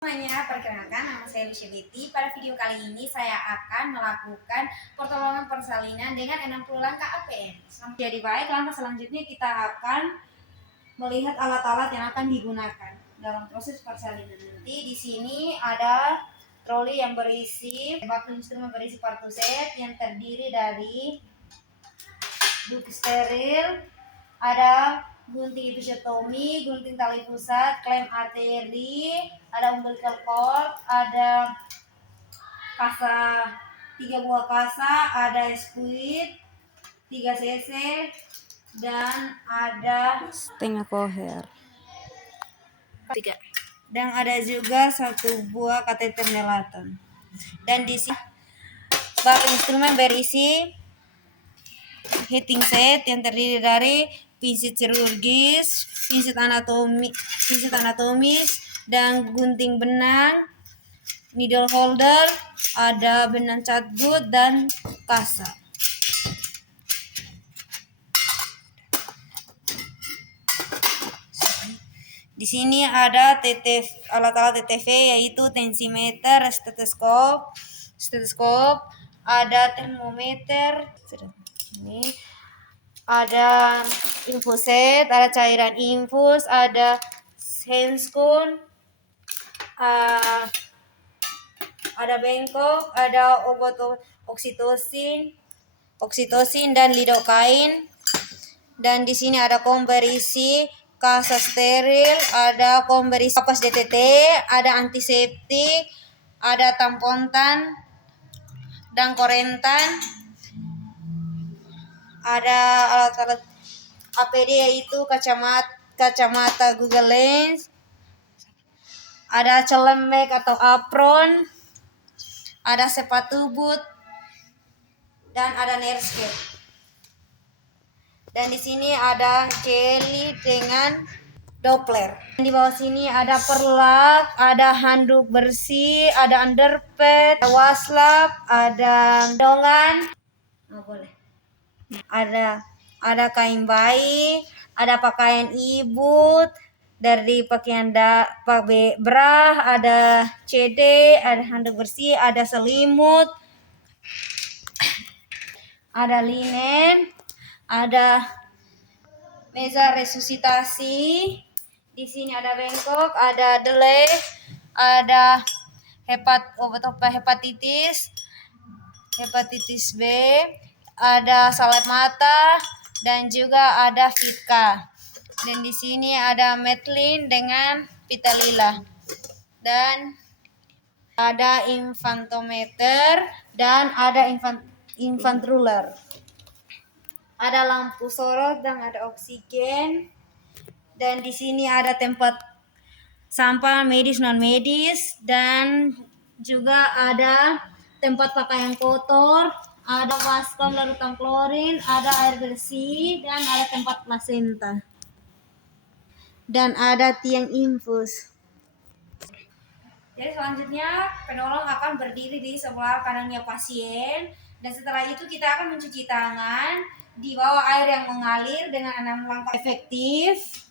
Semuanya, perkenalkan nama saya Lucia Betty. Pada video kali ini saya akan melakukan pertolongan persalinan dengan 60 langkah APN. Jadi baik, langkah selanjutnya kita akan melihat alat-alat yang akan digunakan dalam proses persalinan. Nanti di sini ada troli yang berisi bak instrumen berisi partu set yang terdiri dari buku steril, ada gunting episiotomi, gunting tali pusat, klem arteri, ada umbilical cord, ada kasa 3 buah kasa, ada squid 3 cc, dan ada setengah koher. Dan ada juga 1 buah kateter melatan. Dan di sini bak instrumen berisi heating set yang terdiri dari pinset chirurgis, pinset anatomis, dan gunting benang, needle holder, ada benang catgut dan kasa. Di sini ada alat-alat TTV yaitu tensimeter, stetoskop, ada termometer, ini ada infuset, ada cairan infus, ada handscone, ada bengkok, ada obat oksitosin dan lidokain. Dan di sini ada kom berisi kasa steril, ada kom berisi kapas DTT, ada antiseptik, ada tampontan dan korentan, ada alat-alat APD yaitu kacamata Google Lens, ada celemek atau apron, ada sepatu boot, dan ada nurse cap. Dan di sini ada jeli dengan Doppler. Di bawah sini ada perlak, ada handuk bersih, ada underpad, ada waslap, ada dongan, ada kain bayi, ada pakaian ibu, dari pakaian bra, ada CD, ada handuk bersih, ada selimut, ada linen, ada meja resusitasi. Di sini ada bengkok, ada delay, ada obat hepatitis B, ada salep mata, dan juga ada Vitka. Dan di sini ada Metlin dengan Vitalila. Dan ada infantometer dan ada infant ruler. Ada lampu sorot dan ada oksigen. Dan di sini ada tempat sampah medis non medis, dan juga ada tempat pakaian kotor, ada baskom larutan klorin, ada air bersih, dan ada tempat plasenta. Dan ada tiang infus. Jadi selanjutnya penolong akan berdiri di sebelah kanannya pasien, dan setelah itu kita akan mencuci tangan di bawah air yang mengalir dengan 6 langkah efektif.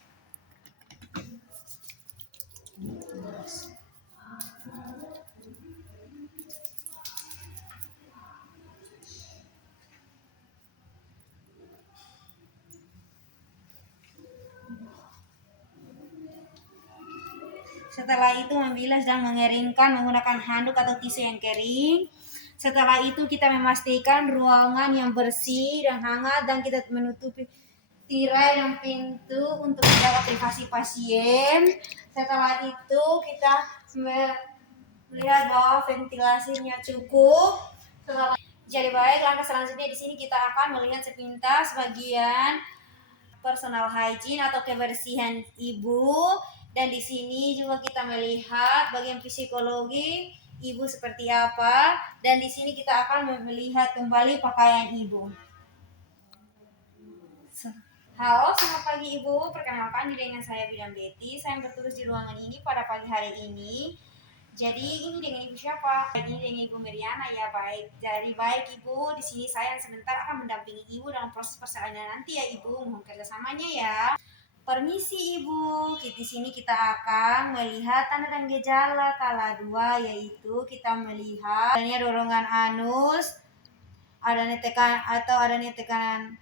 Setelah itu membilas dan mengeringkan menggunakan handuk atau tisu yang kering. Setelah itu kita memastikan ruangan yang bersih dan hangat, dan kita menutupi tirai dan pintu untuk menjaga privasi pasien. Setelah itu kita melihat bahwa ventilasinya cukup. Jadi baik, langkah selanjutnya di sini kita akan melihat sepintas bagian personal hygiene atau kebersihan ibu. Dan di sini juga kita melihat bagian psikologi ibu seperti apa, dan di sini kita akan melihat kembali pakaian ibu. Halo, selamat pagi Ibu. Perkenalkan diri dengan saya Bidan Betty. Saya bertugas di ruangan ini pada pagi hari ini. Jadi ini dengan Ibu siapa? Ini dengan Ibu Meriana ya, baik. Jadi baik Ibu, di sini saya sebentar akan mendampingi Ibu dalam proses persalinan nanti ya Ibu. Mohon kerjasamanya ya. Permisi Ibu, di sini kita akan melihat tanda dan gejala kala 2, yaitu kita melihat adanya dorongan anus, adanya tekanan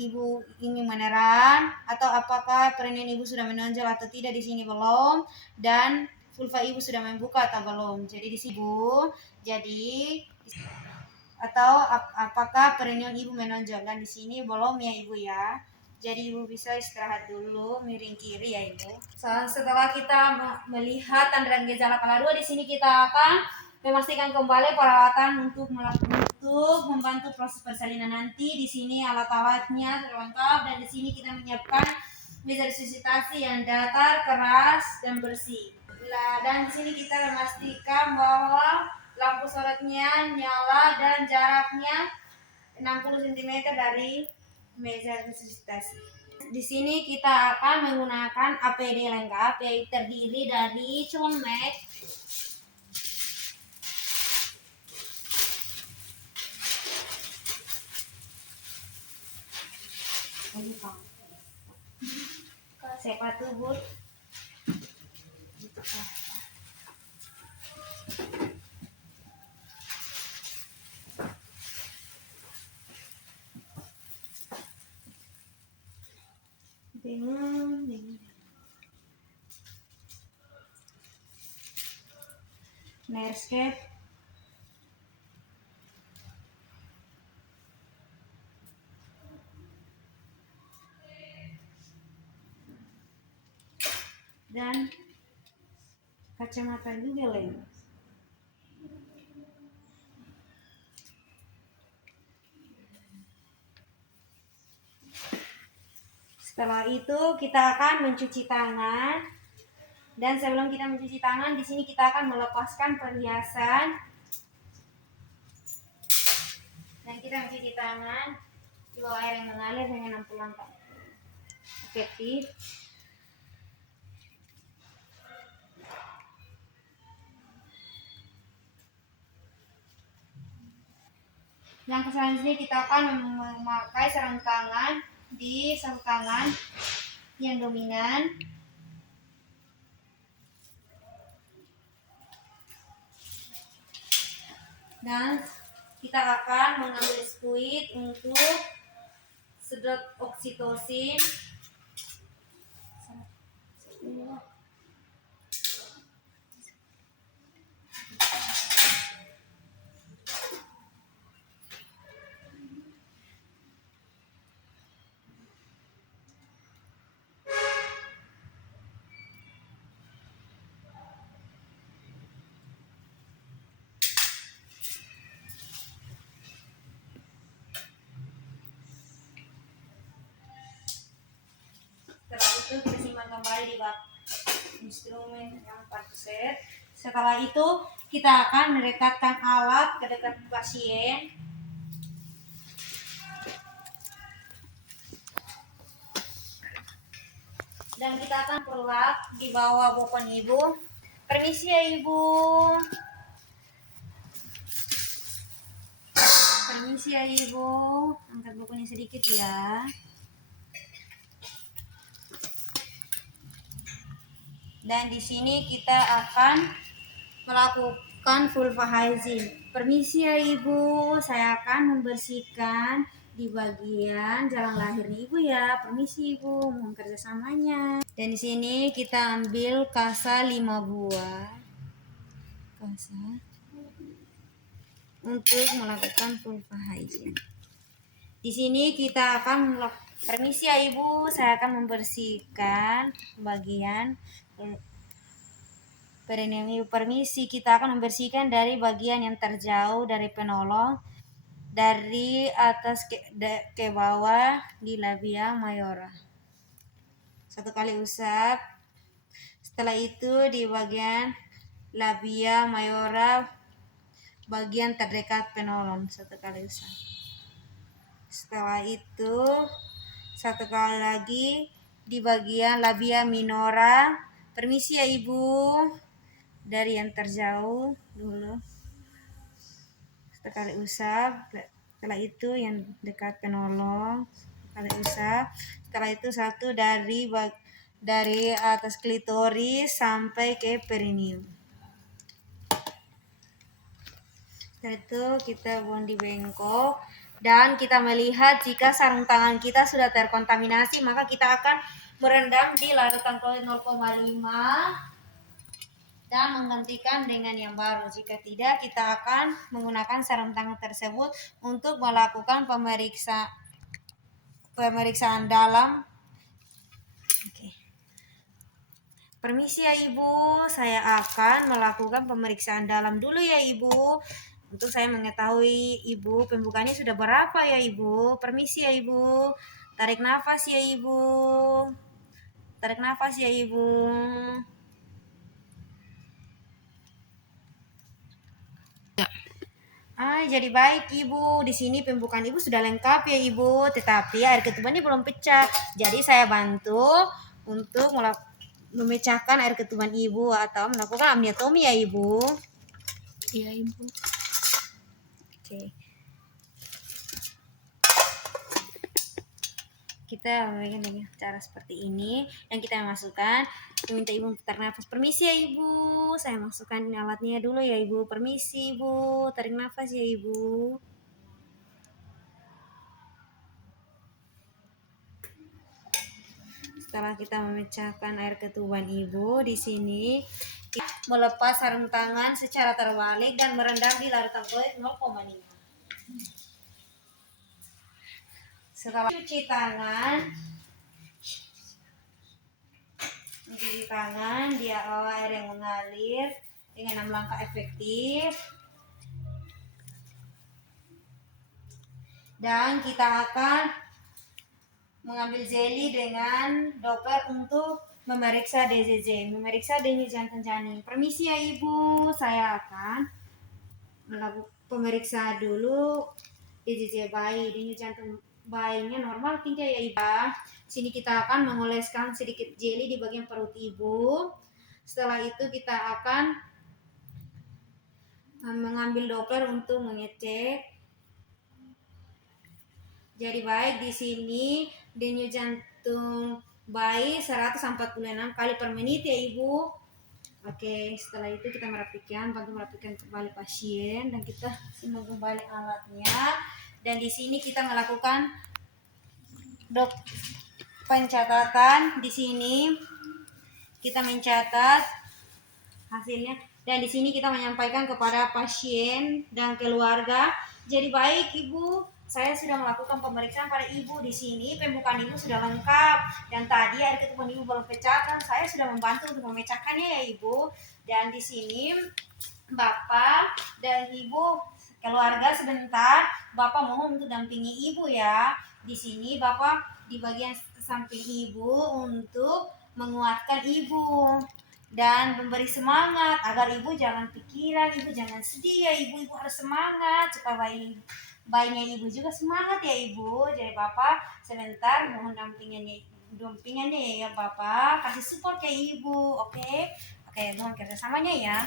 ibu ingin meneran, atau apakah perineum ibu sudah menonjol atau tidak, di sini belum, dan vulva ibu sudah membuka atau belum. Jadi di sini ibu, atau apakah perineum ibu menonjol, dan di sini belum ya Ibu ya. Jadi Ibu bisa istirahat dulu, miring kiri ya Ibu. Setelah kita melihat tanda dan gejala kala 2, di sini kita akan memastikan kembali perawatan untuk membantu proses persalinan nanti. Di sini alat-alatnya terlengkap, dan di sini kita menyiapkan meja resusitasi yang datar, keras, dan bersih. Dan di sini kita memastikan bahwa lampu sorotnya nyala dan jaraknya 60 cm dari meja resusitasi. Di sini kita akan menggunakan APD lengkap, yaitu terdiri dari colomek, sepatu boot, Nerscape, dan kacamata juga lens. Setelah itu kita akan mencuci tangan, dan sebelum kita mencuci tangan, di sini kita akan melepaskan perhiasan, dan kita mencuci tangan di bawah air yang mengalir dengan 60 langkah efektif. Yang selanjutnya kita akan memakai sarung tangan di sarung tangan yang dominan, dan kita akan mengambil squid untuk sedot oksitosin. Setelah itu kita simpan kembali di bak instrumen yang set. Setelah itu kita akan mendekatkan alat ke dekat pasien, dan kita akan perlak di bawah bokon ibu. Permisi ya Ibu. Permisi ya Ibu. Angkat bokonnya sedikit ya. Dan di sini kita akan melakukan vulva hygiene. Permisi ya Ibu, saya akan membersihkan di bagian jalan lahirnya Ibu ya. Permisi Ibu, mohon kerjasamanya. Dan di sini kita ambil kasa 5 buah. Kasa untuk melakukan vulva hygiene. Di sini kita akan permisi ya Ibu, saya akan membersihkan bagian perineum ibu. Permisi, kita akan membersihkan dari bagian yang terjauh dari penolong, dari atas ke bawah di labia mayora. 1 kali usap. Setelah itu di bagian labia mayora, bagian terdekat penolong, 1 kali usap. Setelah itu 1 kali lagi di bagian labia minora. Permisi ya Ibu, dari yang terjauh dulu 1 kali usap. Setelah itu yang dekat penolong kalian usap. Setelah itu satu dari atas klitoris sampai ke perineum. Setelah itu kita buang di bengkok dan kita melihat jika sarung tangan kita sudah terkontaminasi, maka kita akan merendam di larutan klorid 0,5 dan menggantikan dengan yang baru. Jika tidak, kita akan menggunakan sarung tangan tersebut untuk melakukan pemeriksaan dalam. Oke. Permisi ya Ibu, saya akan melakukan pemeriksaan dalam dulu ya Ibu. Untuk saya mengetahui Ibu pembukaannya sudah berapa ya Ibu. Permisi ya Ibu. Tarik nafas ya Ibu. Tarik nafas ya Ibu. Jadi baik Ibu. Di sini pembukaan Ibu sudah lengkap ya Ibu, tetapi air ketubannya belum pecah. Jadi saya bantu untuk memecahkan air ketuban Ibu atau melakukan amniotomi ya Ibu. Iya Ibu. Oke. Kita membuat dengan cara seperti ini dan kita masukkan. Minta Ibu tarik nafas. Permisi ya Ibu, saya masukkan alatnya dulu ya Ibu. Permisi Ibu, tarik nafas ya Ibu. Setelah kita memecahkan air ketuban Ibu, di sini kita melepas sarung tangan secara terbalik dan merendam di larutan klorid 0,5. Setelah mencuci tangan di air yang mengalir dengan 6 langkah efektif. Dan kita akan mengambil jeli dengan Doppler untuk memeriksa DJJ, memeriksa denyut jantung janin. Permisi ya Ibu, saya akan melakukan pemeriksa dulu DJJ bayi. Denyut jantung bayinya normal tinggi ya Ibu. Sini kita akan mengoleskan sedikit jeli di bagian perut Ibu. Setelah itu kita akan mengambil Doppler untuk mengecek. Jadi baik, di sini denyut jantung bayi 146 kali per menit ya Ibu. Oke, setelah itu kita bantu merapikan kembali pasien dan kita simak kembali alatnya. Dan di sini kita melakukan pencatatan. Di sini kita mencatat hasilnya dan di sini kita menyampaikan kepada pasien dan keluarga. Jadi baik Ibu, saya sudah melakukan pemeriksaan pada Ibu. Di sini pembukaan Ibu sudah lengkap dan tadi air ketuban Ibu belum pecah kan saya sudah membantu untuk memecahkannya ya Ibu. Dan di sini Bapak dan Ibu keluarga sebentar, Bapak mohon untuk dampingi Ibu ya. Di sini Bapak di bagian samping Ibu untuk menguatkan Ibu dan memberi semangat agar Ibu jangan pikiran, Ibu jangan sedih ya Ibu. Ibu harus semangat supaya bayinya Ibu juga semangat ya Ibu. Jadi Bapak sebentar mohon dampingannya ya Bapak, kasih support ke Ibu. Oke, mohon kerjasamanya ya.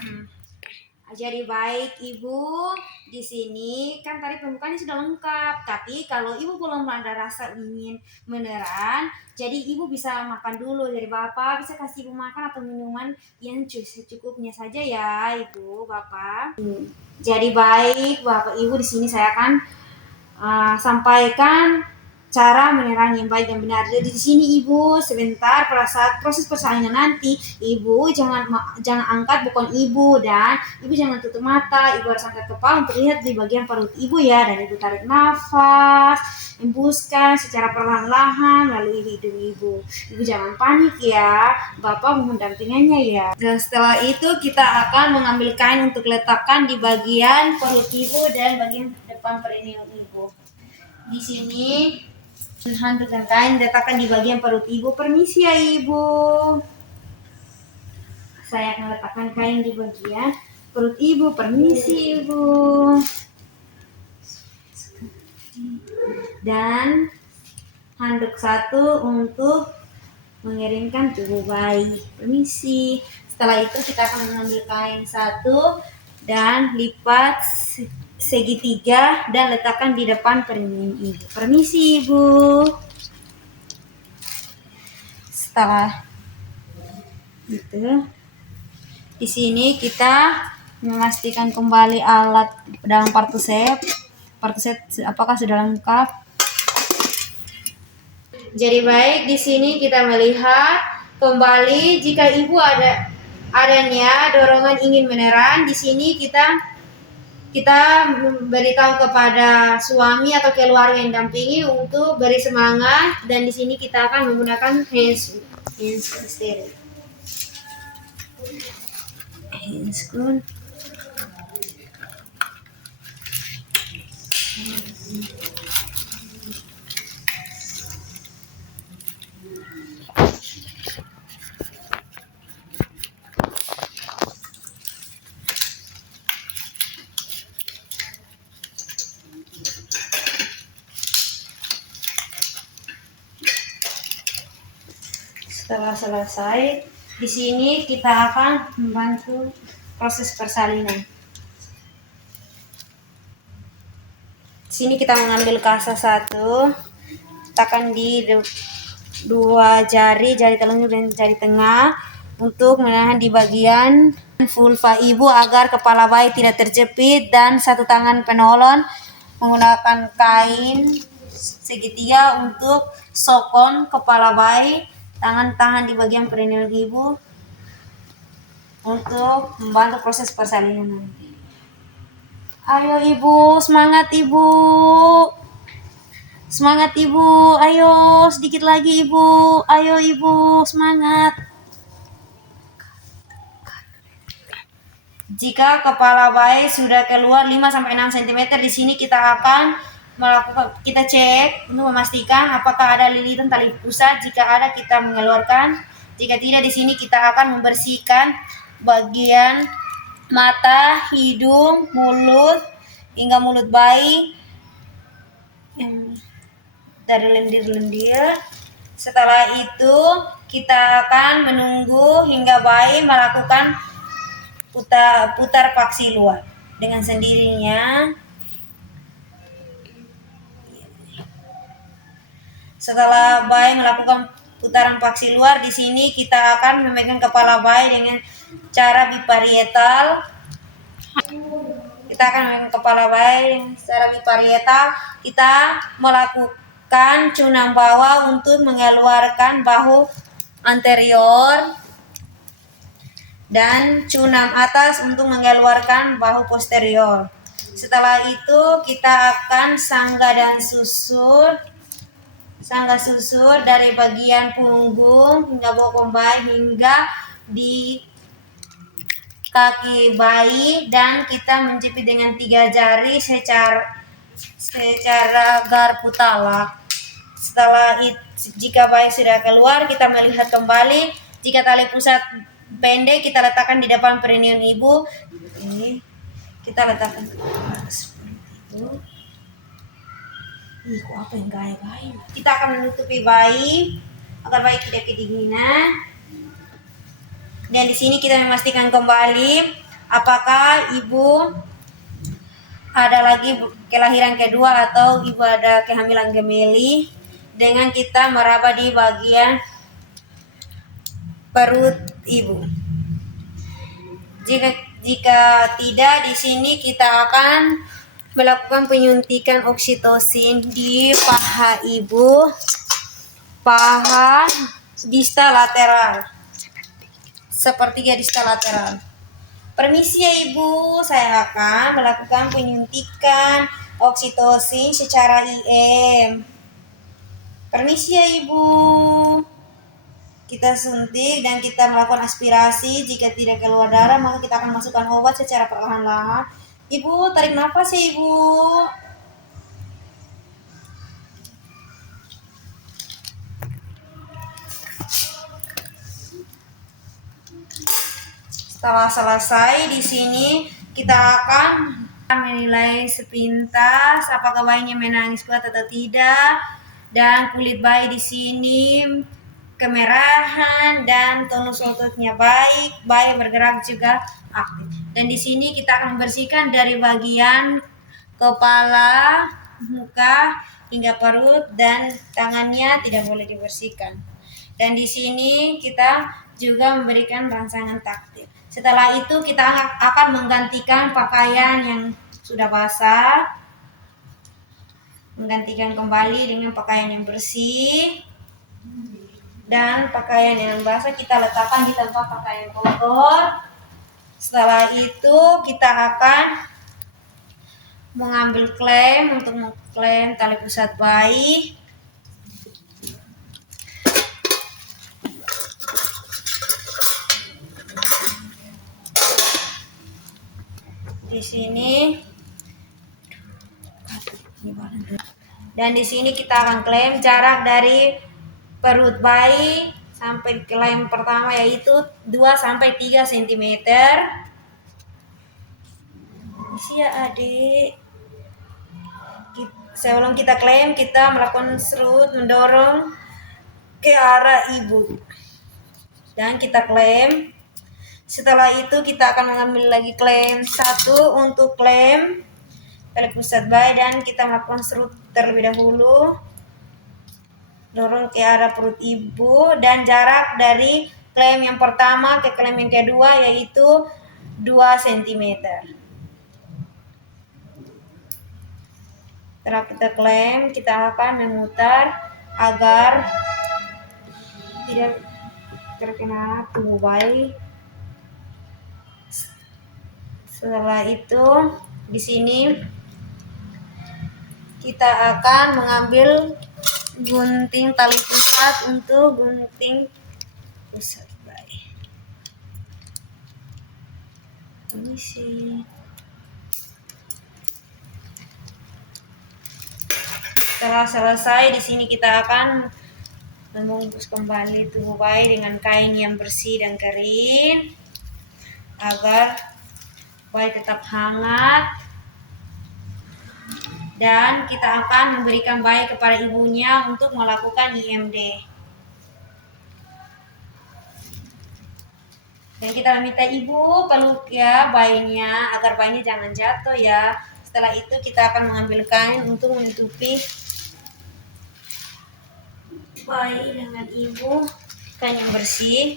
Jadi baik Ibu, di sini kan tadi pembukaannya sudah lengkap. Tapi kalau Ibu belum ada rasa ingin beneran, jadi Ibu bisa makan dulu. Jadi Bapak bisa kasih Ibu makan atau minuman yang secukupnya saja ya Ibu, Bapak. Jadi baik Bapak Ibu, di sini saya akan sampaikan cara menerangi yang baik dan benar. Jadi di sini Ibu sebentar pada saat proses persalinan nanti Ibu jangan angkat bokong Ibu dan Ibu jangan tutup mata. Ibu harus angkat kepala untuk lihat di bagian perut Ibu ya, dan Ibu tarik nafas, hembuskan secara perlahan-lahan melalui hidung Ibu. Ibu jangan panik ya, Bapak mohon dampingannya ya. Dan setelah itu kita akan mengambil kain untuk letakkan di bagian perut Ibu dan bagian depan perineum Ibu. Di sini handuk dan kain letakkan di bagian perut Ibu. Permisi ya Ibu, saya akan letakkan kain di bagian perut Ibu. Permisi Ibu. Dan handuk satu untuk mengeringkan tubuh bayi. Permisi. Setelah itu kita akan mengambil kain satu dan lipat segitiga dan letakkan di depan perineum Ibu. Permisi Ibu. Setelah itu, di sini kita memastikan kembali alat dalam partuset. Partuset apakah sudah lengkap? Jadi baik, di sini kita melihat kembali jika ibu adanya dorongan ingin meneran. Di sini kita memberitahu kepada suami atau keluarga yang dampingi untuk beri semangat, dan di sini kita akan menggunakan handscreen. Setelah selesai, di sini kita akan membantu proses persalinan. Di sini kita mengambil kasa 1, tekan di dua jari telunjuk dan jari tengah untuk menahan di bagian vulva ibu agar kepala bayi tidak terjepit, dan satu tangan penolong menggunakan kain segitiga untuk sokong kepala bayi. Tangan tahan di bagian perineum ibu untuk membantu proses persalinan. Ayo ibu, semangat ibu. Semangat ibu, ayo sedikit lagi ibu. Ayo ibu, semangat. Jika kepala bayi sudah keluar 5-6 cm, di sini kita akan kita cek untuk memastikan apakah ada lilitan tali pusat. Jika ada, kita mengeluarkan. Jika tidak, di sini kita akan membersihkan bagian mata, hidung, mulut hingga mulut bayi dari lendir-lendir. Setelah itu kita akan menunggu hingga bayi melakukan putar paksi luar dengan sendirinya. Setelah bayi melakukan putaran paksi luar, di sini kita akan memegang kepala bayi dengan cara biparietal. Kita akan memegang kepala bayi dengan cara biparietal. Kita melakukan cunang bawah untuk mengeluarkan bahu anterior dan cunang atas untuk mengeluarkan bahu posterior. Setelah itu kita akan sanggah susur dari bagian punggung hingga bokong bayi hingga di kaki bayi, dan kita menjepit dengan 3 jari secara garpu talak. Setelah itu, jika bayi sudah keluar, kita melihat kembali. Jika tali pusat pendek, kita letakkan di depan perineum ibu. Ini kita letakkan seperti itu. Kok apa yang gaya-gaya? Kita akan menutupi bayi agar bayi tidak kedinginan. Dan di sini kita memastikan kembali apakah ibu ada lagi kelahiran kedua atau ibu ada kehamilan gemeli, dengan kita meraba di bagian perut ibu. Jika tidak, di sini kita akan melakukan penyuntikan oksitosin di paha ibu, paha distal lateral, sepertiga distal lateral. Permisi ya ibu, saya akan melakukan penyuntikan oksitosin secara IM. Permisi ya ibu. Kita suntik dan kita melakukan aspirasi. Jika tidak keluar darah, maka kita akan masukkan obat secara perlahan-lahan. Ibu, tarik nafas ya ibu. Setelah selesai, di sini kita akan menilai sepintas apakah bayinya menangis kuat atau tidak, dan kulit bayi di sini kemerahan dan tonus ototnya baik, bayi bergerak juga aktif. Dan di sini kita akan membersihkan dari bagian kepala, muka hingga perut, dan tangannya tidak boleh dibersihkan. Dan di sini kita juga memberikan rangsangan taktil. Setelah itu kita akan menggantikan pakaian yang sudah basah, menggantikan kembali dengan pakaian yang bersih. Dan pakaian yang basah kita letakkan di tempat pakaian kotor. Setelah itu kita akan mengambil klem untuk mengklem tali pusat bayi. Di sini dan di sini kita akan klem jarak dari perut bayi sampai klem pertama yaitu 2-3 cm. Isi ya adik. Sebelum kita klem, kita melakukan serut mendorong ke arah ibu dan kita klem. Setelah itu kita akan mengambil lagi klem satu untuk klem tali pusat bayi dan kita melakukan serut terlebih dahulu, dorong ke arah perut ibu dan jarak dari klem yang pertama ke klem yang kedua yaitu 2 cm. Setelah kita klem, kita akan memutar agar tidak terkena tubuh bayi. Setelah itu, di sini kita akan mengambil gunting tali pusat untuk gunting pusat bayi. Ini sih. Setelah selesai, di sini kita akan membungkus kembali tubuh bayi dengan kain yang bersih dan kering agar bayi tetap hangat. Dan kita akan memberikan bayi kepada ibunya untuk melakukan IMD. Dan kita minta ibu peluk ya bayinya agar bayinya jangan jatuh ya. Setelah itu kita akan mengambil kain untuk menutupi bayi dengan ibu, kain yang bersih.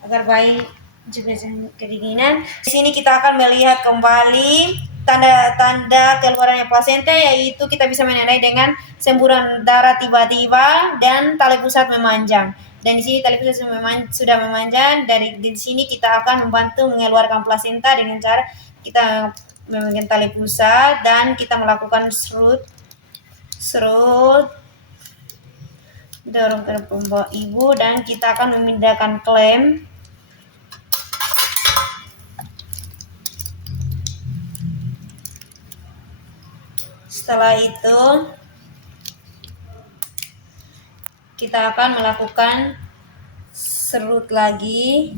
Agar bayi juga jangan kedinginan. Di sini kita akan melihat kembali tanda-tanda keluarannya plasenta, yaitu kita bisa menandai dengan semburan darah tiba-tiba dan tali pusat memanjang. Dan di sini tali pusat sudah memanjang. Di sini kita akan membantu mengeluarkan plasenta dengan cara kita memegang tali pusat dan kita melakukan serut dorong ke bawah ibu dan kita akan memindahkan klem. Setelah itu kita akan melakukan serut lagi.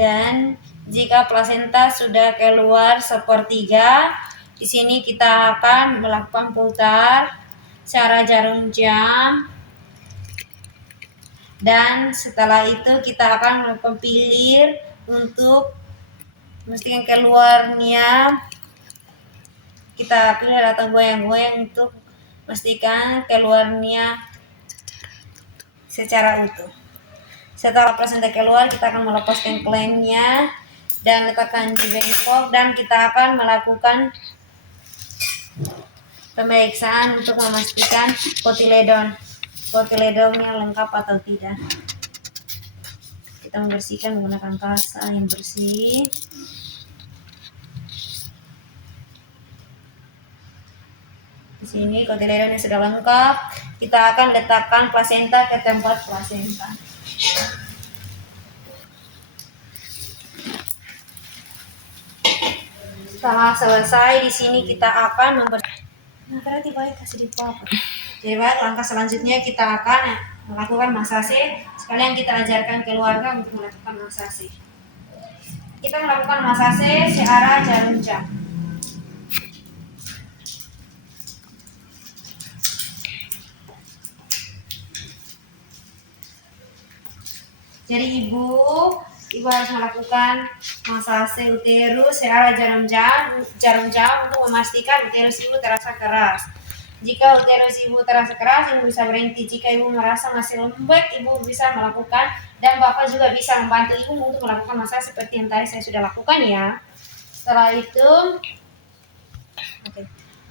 Dan jika plasenta sudah keluar sepertiga, di sini kita akan melakukan putar cara jarum jam. Dan setelah itu kita akan melakukan pilir untuk memastikan keluarnya. Kita pilir atau goyang-goyang untuk memastikan keluarnya secara utuh. Setelah plasenta keluar, kita akan melepaskan klemnya dan letakkan di bengkok dan kita akan melakukan pemeriksaan untuk memastikan kotiledonnya lengkap atau tidak. Kita membersihkan menggunakan kasa yang bersih. Di sini kotiledonnya sudah lengkap. Kita akan letakkan plasenta ke tempat plasenta. Setelah selesai, di sini kita akan berarti baik kasih di papa. Jadi baik, langkah selanjutnya kita akan melakukan masase. Sekalian kita ajarkan keluarga untuk melakukan masase. kita melakukan masase searah jarum jam. Jadi ibu harus melakukan masase uterus searah jarum jam untuk memastikan uterus ibu terasa keras. Jika uterus ibu terasa keras, ibu bisa berhenti. Jika ibu merasa masih lembek, ibu bisa melakukan, dan bapak juga bisa membantu ibu untuk melakukan masase seperti yang tadi saya sudah lakukan ya. Setelah itu,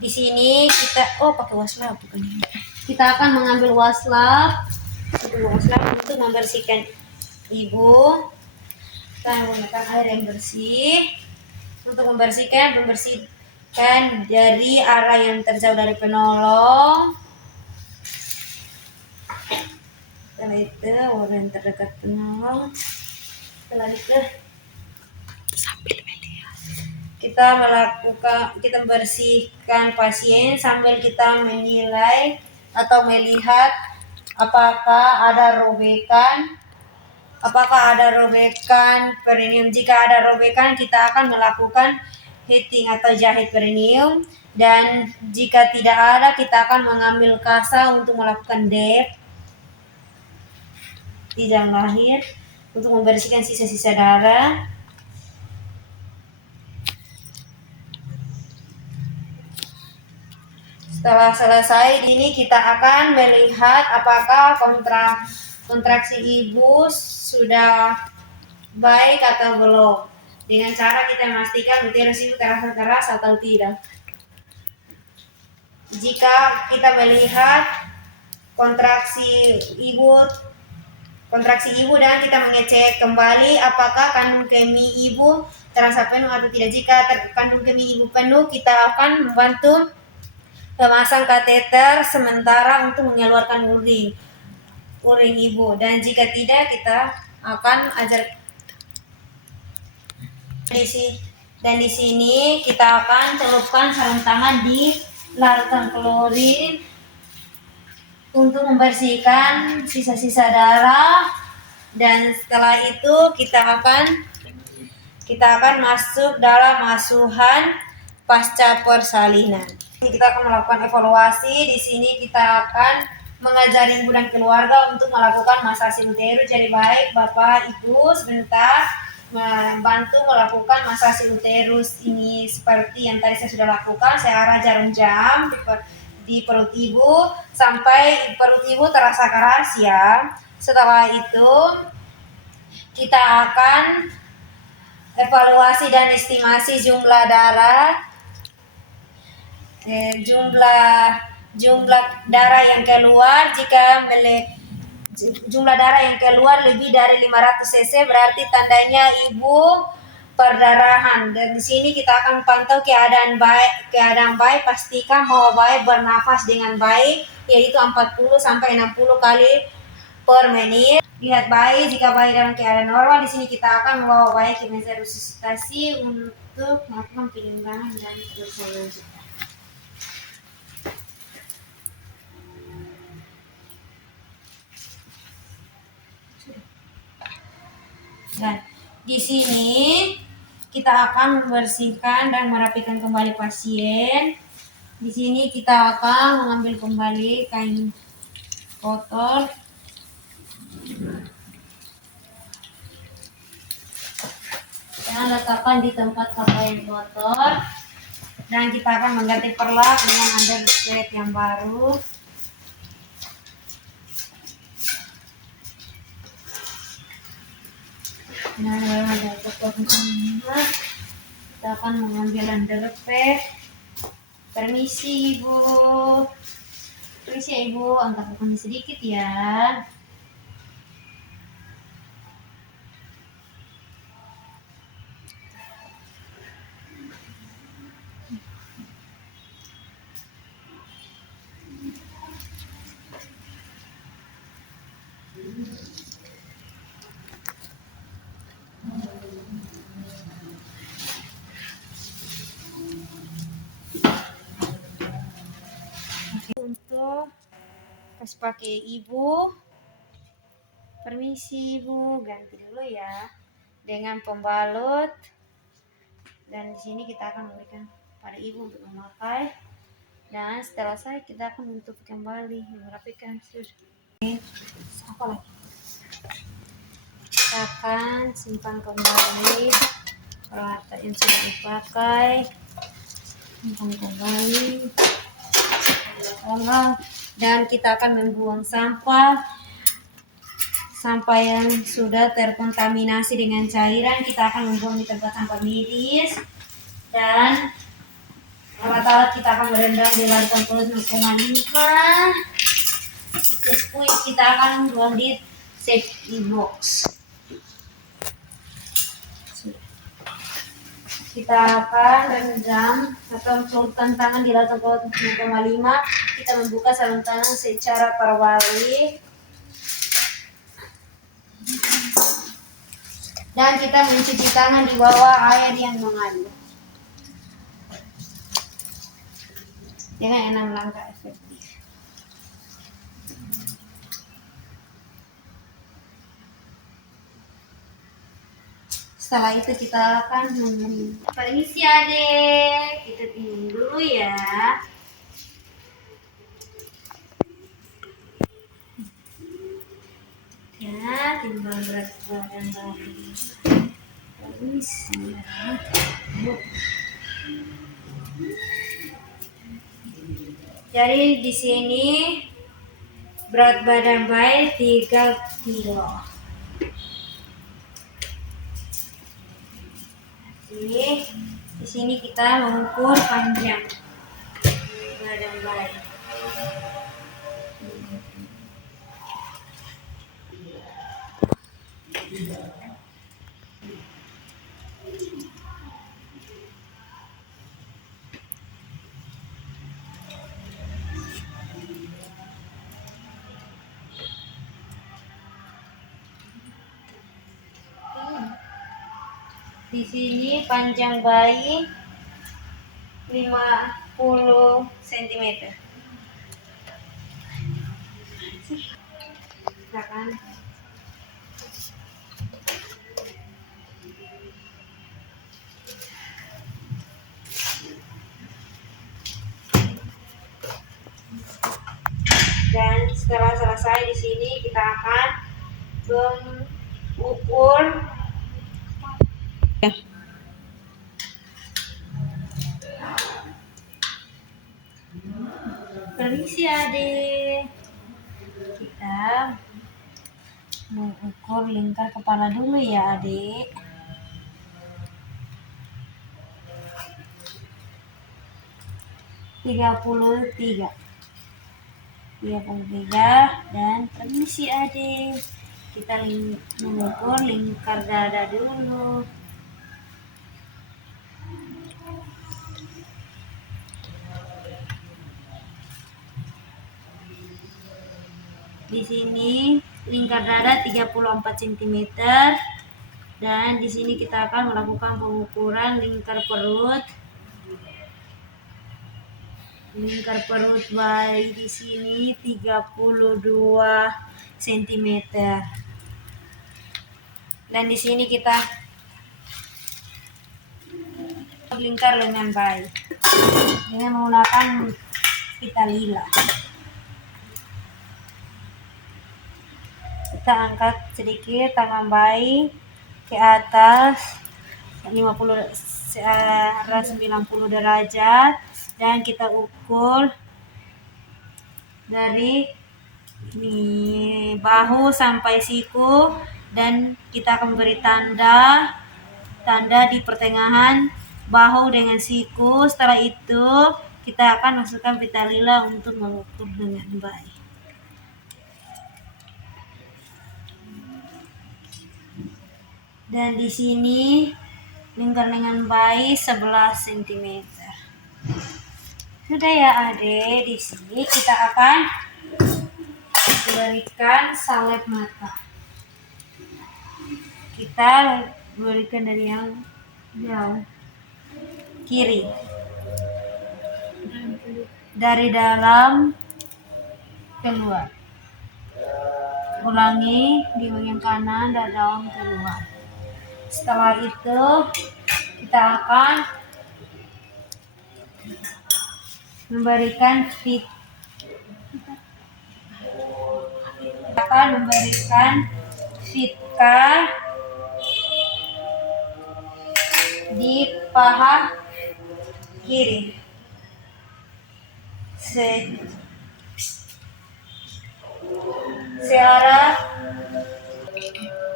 di sini kita pakai waslap bukan ini. Kita akan mengambil waslap untuk membersihkan ibu. Kita menggunakan air yang bersih untuk membersihkan dari arah yang terjauh dari penolong. Setelah itu warna yang terdekat penolong. Setelah itu kita membersihkan pasien sambil kita menilai atau melihat apakah ada robekan perineum. Jika ada robekan, kita akan melakukan heating atau jahit perineum, dan jika tidak ada, kita akan mengambil kasa untuk melakukan dep di dalam lahir untuk membersihkan sisa-sisa darah. Setelah selesai ini, kita akan melihat apakah kontraksi ibu sudah baik atau belum, dengan cara kita memastikan uterus ibu terasa keras atau tidak. Jika kita melihat kontraksi ibu dan kita mengecek kembali apakah kandung kemih ibu terasa penuh atau tidak. Jika kandung kemih ibu penuh, kita akan membantu memasang kateter sementara untuk mengeluarkan urin ibu, dan jika tidak, kita akan di sini kita akan celupkan sarung tangan di larutan klorin untuk membersihkan sisa-sisa darah, dan setelah itu kita akan masuk dalam asuhan pasca persalinan. Kita akan melakukan evaluasi. Di sini kita akan mengajari ibu dan keluarga untuk melakukan masase uterus. Jadi baik bapak ibu sebentar membantu melakukan masase uterus ini seperti yang tadi saya sudah lakukan. Saya arah jarum jam di perut ibu sampai perut ibu terasa keras ya. Setelah itu kita akan evaluasi dan estimasi jumlah darah. Jumlah darah yang keluar. Jika jumlah darah yang keluar lebih dari 500 cc berarti tandanya ibu perdarahan. Dan di sini kita akan pantau keadaan bayi, pastikan bahwa bayi bernafas dengan baik, yaitu 40 sampai 60 kali per menit. Lihat bayi, jika bayi dalam keadaan normal, di sini kita akan membawa bayi ke meja resusitasi untuk melakukan penimbangan dan selanjutnya. Dan di sini kita akan membersihkan dan merapikan kembali pasien. Di sini kita akan mengambil kembali kain kotor. Dan letakkan di tempat pakaian kotor. Dan kita akan mengganti perlak dengan undershirt yang baru. Nah, kita akan mengambil underpad. Permisi ibu, angkat kakinya sedikit ya. Untuk pas pakai ibu, permisi ibu, ganti dulu ya. dengan pembalut. Dan di sini kita akan memberikan pada ibu untuk memakai. Dan setelah selesai kita akan menutup kembali, merapikan. Apa lagi? Kita akan simpan kembali peralatan yang sudah dipakai. Simpan kembali. Dan kita akan membuang sampah yang sudah terkontaminasi dengan cairan. Kita akan membuang di tempat sampah medis. Dan alat-alat kita akan merendam di lantai 0,5. Squid kita akan membuang di safety box. Kita akan rendam atau celupkan tangan di lantai 0,5. Kita membuka sarung tangan secara terbalik. Dan kita mencuci tangan di bawah air yang mengalir. Dengan 6 langkah efektif. Setelah itu kita akan permisi adek, kita timbun dulu ya. Ya, timbang berat badan lagi. Permisi ya. Jadi di sini berat badan bayi 3 kilo. Jadi di sini kita mengukur panjang badan bayi. Di sini panjang bayi 50 cm. Silakan. Dan setelah selesai di sini kita akan mengukur ya. Permisi adik, kita mengukur lingkar kepala dulu ya adik. Tiga puluh tiga dan permisi adik, kita mengukur lingkar dada dulu. Di sini lingkar dada 34 cm. Dan di sini kita akan melakukan pengukuran lingkar perut. Lingkar perut bayi di sini 32 cm. Dan di sini kita lingkar lengan bayi dengan menggunakan pita lila. Kita angkat sedikit tangan bayi ke atas 90 derajat dan kita ukur dari bahu sampai siku, dan kita akan beri tanda di pertengahan bahu dengan siku. Setelah itu kita akan masukkan pita lila untuk mengukur dengan baik. Dan di sini lingkar lengan bayi 11 cm. Sudah ya adik, di sini kita akan berikan salep mata. Kita berikan dari yang jauh kiri, dari dalam keluar. Ulangi di bagian kanan dan dalam keluar. Setelah itu kita akan memberikan fitka di paha kiri searah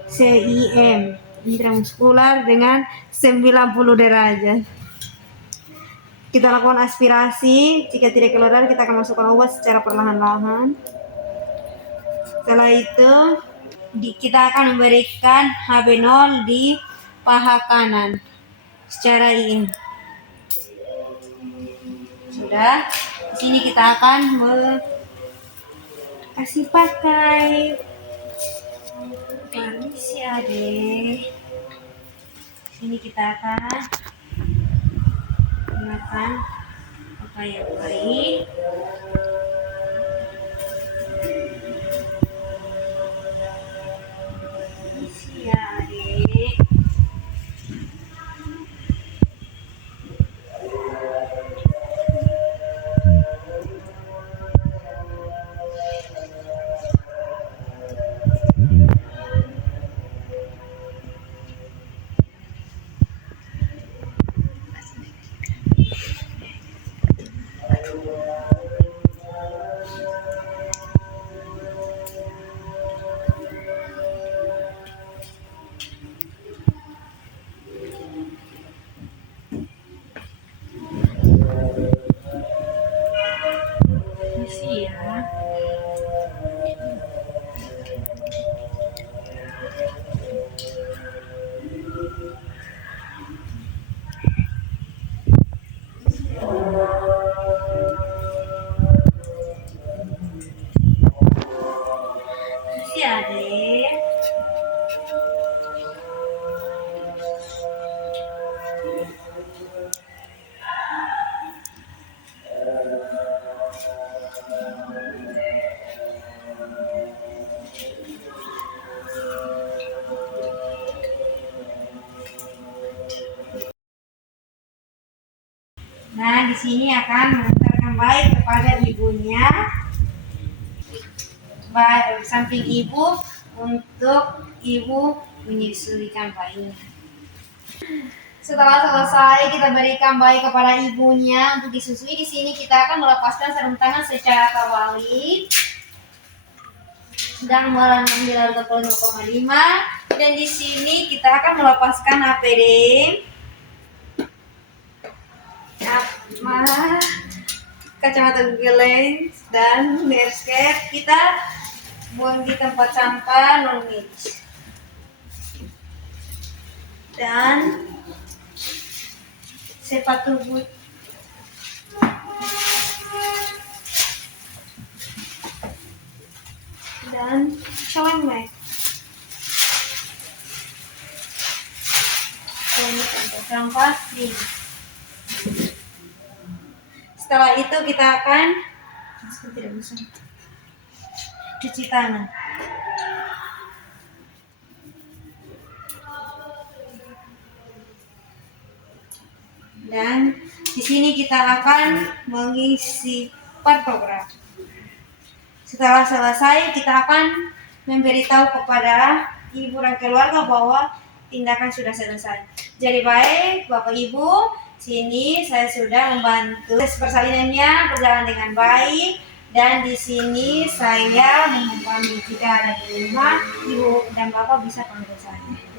CIM intramuskular dengan 90 derajat. Kita lakukan aspirasi. Jika tidak keluar, kita akan masukkan obat secara perlahan-lahan. Setelah itu kita akan memberikan HB0 di paha kanan secara IM. Sudah. Di sini kita akan kasih pakai permisi adek. Ini kita akan gunakan pakai yang baik. Permisi ya adek. Permisi ya. Permisi adek. Nah, di sini akan mengantarkan baik kepada ibunya, samping ibu untuk ibu menyusuikan bayinya. Setelah selesai kita berikan bayi kepada ibunya untuk disusui, di sini kita akan melepaskan sarung tangan secara terbalik dan mengambil 0,5, dan di sini kita akan melepaskan APD, kacamata Google Lens dan basket. Kita buang di tempat sampah non-medis. Dan sepatu boot dan celemek. Ini tempat sampah nih. Setelah itu kita akan cuci tangan. Dan di sini kita akan mengisi pantograf. Setelah selesai, kita akan memberitahu kepada ibu dan keluarga bahwa tindakan sudah selesai. Jadi baik, Bapak Ibu, sini saya sudah membantu tes persalinannya berjalan dengan baik, dan di sini saya mengumpulkan jika ada di rumah, Ibu dan Bapak bisa panggil saya.